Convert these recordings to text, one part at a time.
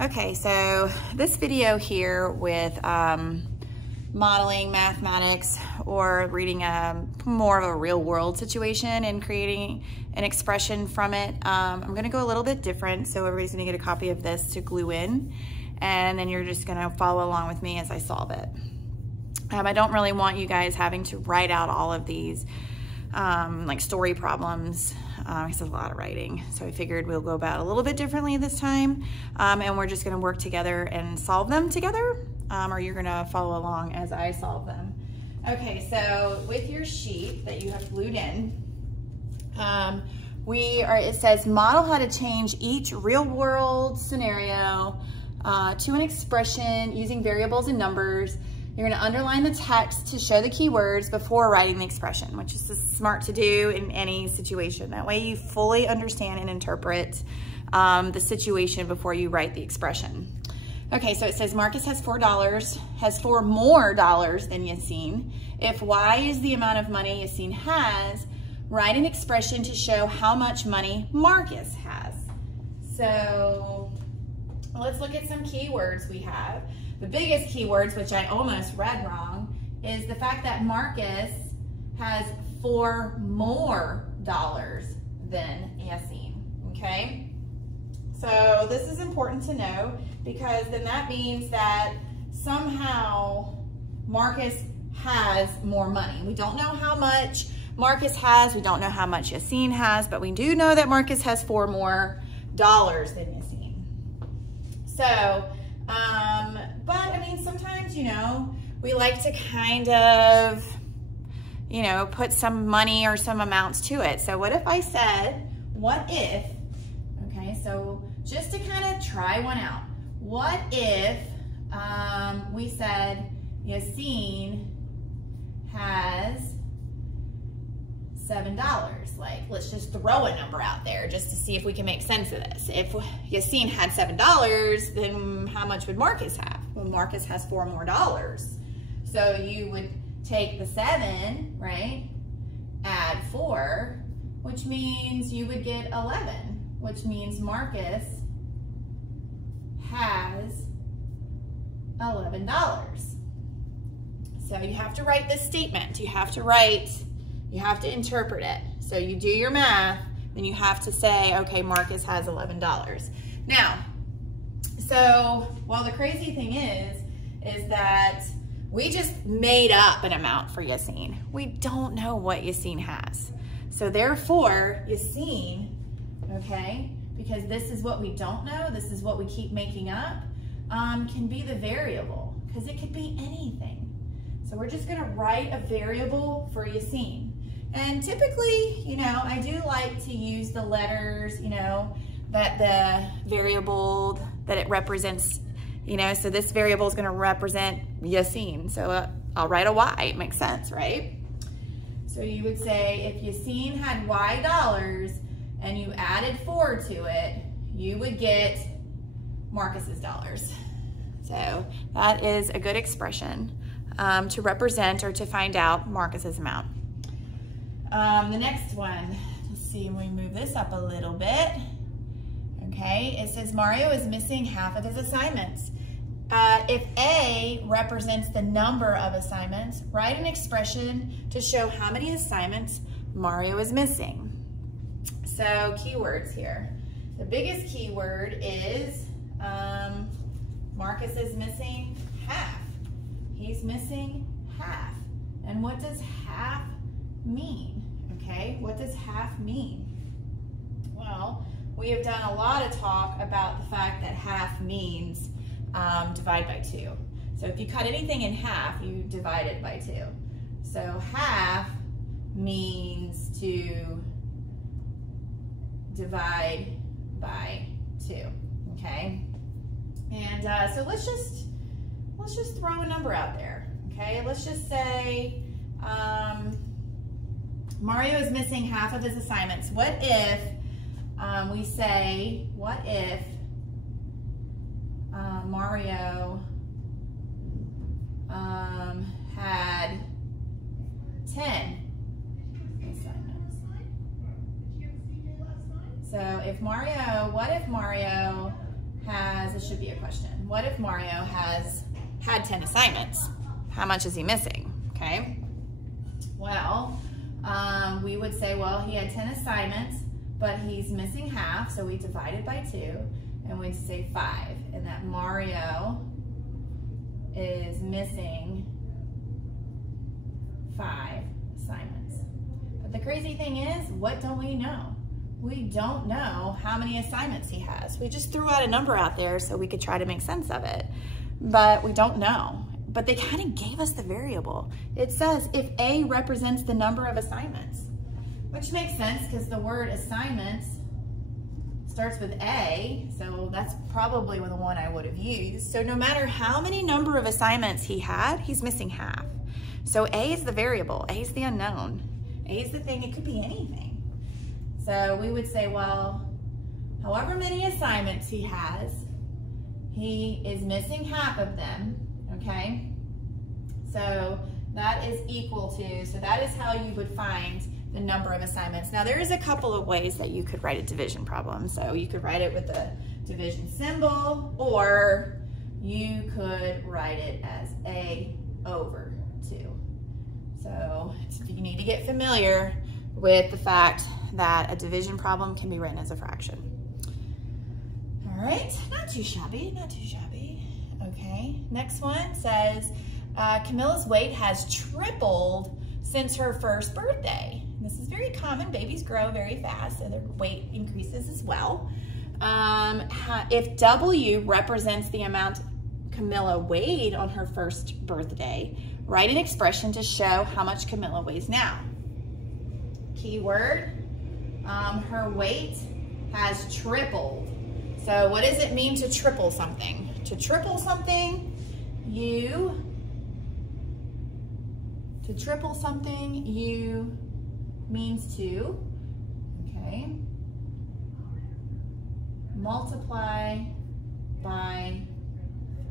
Okay, so this video here with modeling mathematics or reading more of a real world situation and creating an expression from it, I'm gonna go a little bit different. So everybody's gonna get a copy of this to glue in, and then you're just gonna follow along with me as I solve it. I don't really want you guys having to write out all of these like story problems. It's a lot of writing. So I figured we'll go about a little bit differently this time. And we're just gonna work together and solve them together, or you're gonna follow along as I solve them. Okay, so with your sheet that you have glued in, it says model how to change each real world scenario to an expression using variables and numbers. You're gonna underline the text to show the keywords before writing the expression, which is smart to do in any situation. That way you fully understand and interpret the situation before you write the expression. Okay, so it says Marcus has $4, has $4 more than Yassine. If Y is the amount of money Yassine has, write an expression to show how much money Marcus has. So let's look at some keywords we have. The biggest keywords, which I almost read wrong, is the fact that Marcus has $4 more than Yassine, okay? So this is important to know because then that means that somehow Marcus has more money. We don't know how much Marcus has, we don't know how much Yassine has, but we do know that Marcus has $4 more than Yassine. So, but I mean, sometimes, you know, we like to kind of, you know, put some money or some amounts to it. So what if I said, what if, okay, so just to kind of try one out, what if we said Yassine has $7? Like, let's just throw a number out there just to see if we can make sense of this. If Yassine had $7, then how much would Marcus have? Well, Marcus has $4 more. So you would take the 7, right? Add 4, which means you would get 11, which means Marcus has $11. So you have to write this statement. You have to interpret it. So you do your math, then you have to say, okay, Marcus has $11. Now, so, well, the crazy thing is that we just made up an amount for Yassine. We don't know what Yassine has. So therefore, Yassine, okay, because this is what we don't know, this is what we keep making up, can be the variable, because it could be anything. So we're just gonna write a variable for Yassine. And typically, you know, I do like to use the letters, you know, that the variable that it represents, you know, so this variable is going to represent Yassine. So I'll write a Y. It makes sense, right? So you would say if Yassine had $Y and you added 4 to it, you would get Marcus's dollars. So that is a good expression to represent or to find out Marcus's amount. The next one, let's see, we move this up a little bit. Okay, it says Mario is missing half of his assignments. If A represents the number of assignments, write an expression to show how many assignments Mario is missing. So keywords here. The biggest keyword is Marcus is missing half. He's missing half. And what does half mean? Okay, what does half mean? Well, we have done a lot of talk about the fact that half means divide by 2. So if you cut anything in half, you divide it by 2. So half means to divide by 2, okay? And so let's just throw a number out there, okay? Let's just say Mario is missing half of his assignments. What if we say, what if Mario had 10 assignments? So if Mario, what if Mario has, this should be trivia question. What if Mario has had 10 assignments? How much is he missing? Okay. Well, we would say, well, he had 10 assignments, but he's missing half, so we divide it by 2, and we'd say 5, and that Mario is missing 5 assignments. But the crazy thing is, what don't we know? We don't know how many assignments he has. We just threw out a number out there so we could try to make sense of it, but we don't know. But they kind of gave us the variable. It says if A represents the number of assignments, which makes sense because the word assignments starts with A, so that's probably the one I would have used. So no matter how many number of assignments he had, he's missing half. So A is the variable, A is the unknown. A is the thing, it could be anything. So we would say, well, however many assignments he has, he is missing half of them, okay? So that is equal to, so that is how you would find the number of assignments. Now there is a couple of ways that you could write a division problem. So you could write it with the division symbol, or you could write it as A over 2. So you need to get familiar with the fact that a division problem can be written as a fraction. All right, not too shabby, not too shabby. Okay, next one says, Camilla's weight has tripled since her first birthday. This is very common. Babies grow very fast, so their weight increases as well. If W represents the amount Camilla weighed on her first birthday, write an expression to show how much Camilla weighs now. Keyword, her weight has tripled. So what does it mean to triple something? To triple something, you means to, okay, multiply by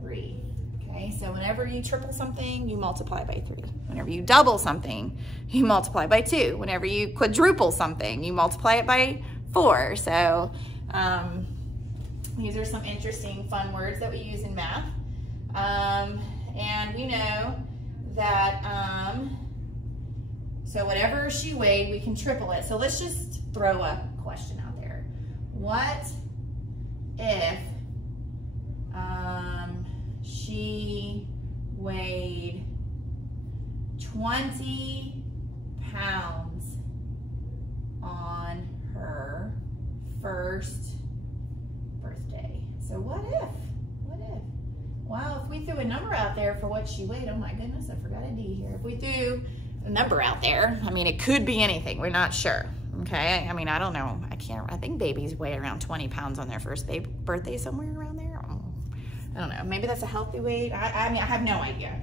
3. Okay, so whenever you triple something, you multiply by 3. Whenever you double something, you multiply by 2. Whenever you quadruple something, you multiply it by 4. So these are some interesting, fun words that we use in math. And we know that, so whatever she weighed, we can triple it. So let's just throw a question out there. What if she weighed 20 pounds on her first birthday? So what if? Wow, if we threw a number out there for what she weighed, oh my goodness, I forgot a D here. If we threw a number out there, I mean, it could be anything. We're not sure, okay? I mean, I don't know. I think babies weigh around 20 pounds on their first birthday, somewhere around there. I don't know. Maybe that's a healthy weight. I mean, I have no idea.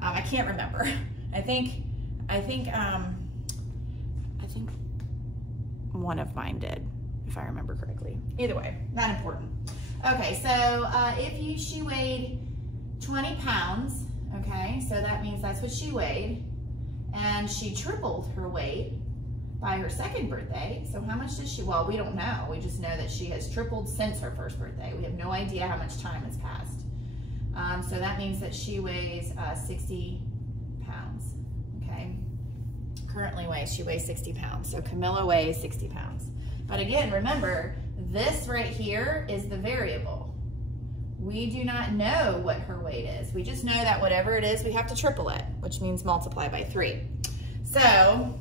I can't remember. I think one of mine did, if I remember correctly. Either way, not important. Okay, so if she weighed 20 pounds, okay, so that means that's what she weighed, and she tripled her weight by her second birthday. So how much did she, well, we don't know. We just know that she has tripled since her first birthday. We have no idea how much time has passed. So that means that she weighs 60 pounds, okay? Currently she weighs 60 pounds. So Camilla weighs 60 pounds. But again, remember, this right here is the variable. We do not know what her weight is. We just know that whatever it is, we have to triple it, which means multiply by 3. So,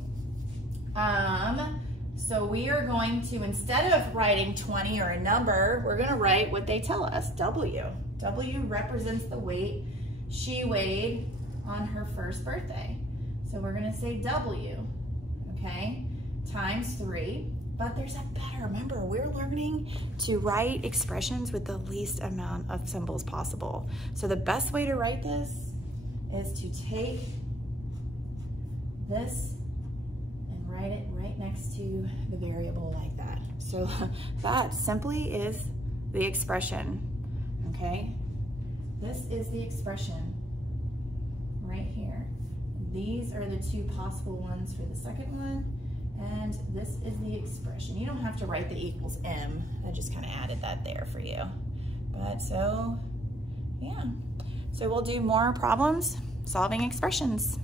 so we are going to, instead of writing 20 or a number, we're going to write what they tell us, W. W represents the weight she weighed on her first birthday. So we're going to say W, okay, times 3. But there's a better, remember, we're learning to write expressions with the least amount of symbols possible. So the best way to write this is to take this and write it right next to the variable like that. So that simply is the expression, okay? This is the expression right here. These are the 2 possible ones for the second one. And this is the expression. You don't have to write the equals M. I just kind of added that there for you. But so, yeah. So we'll do more problems solving expressions.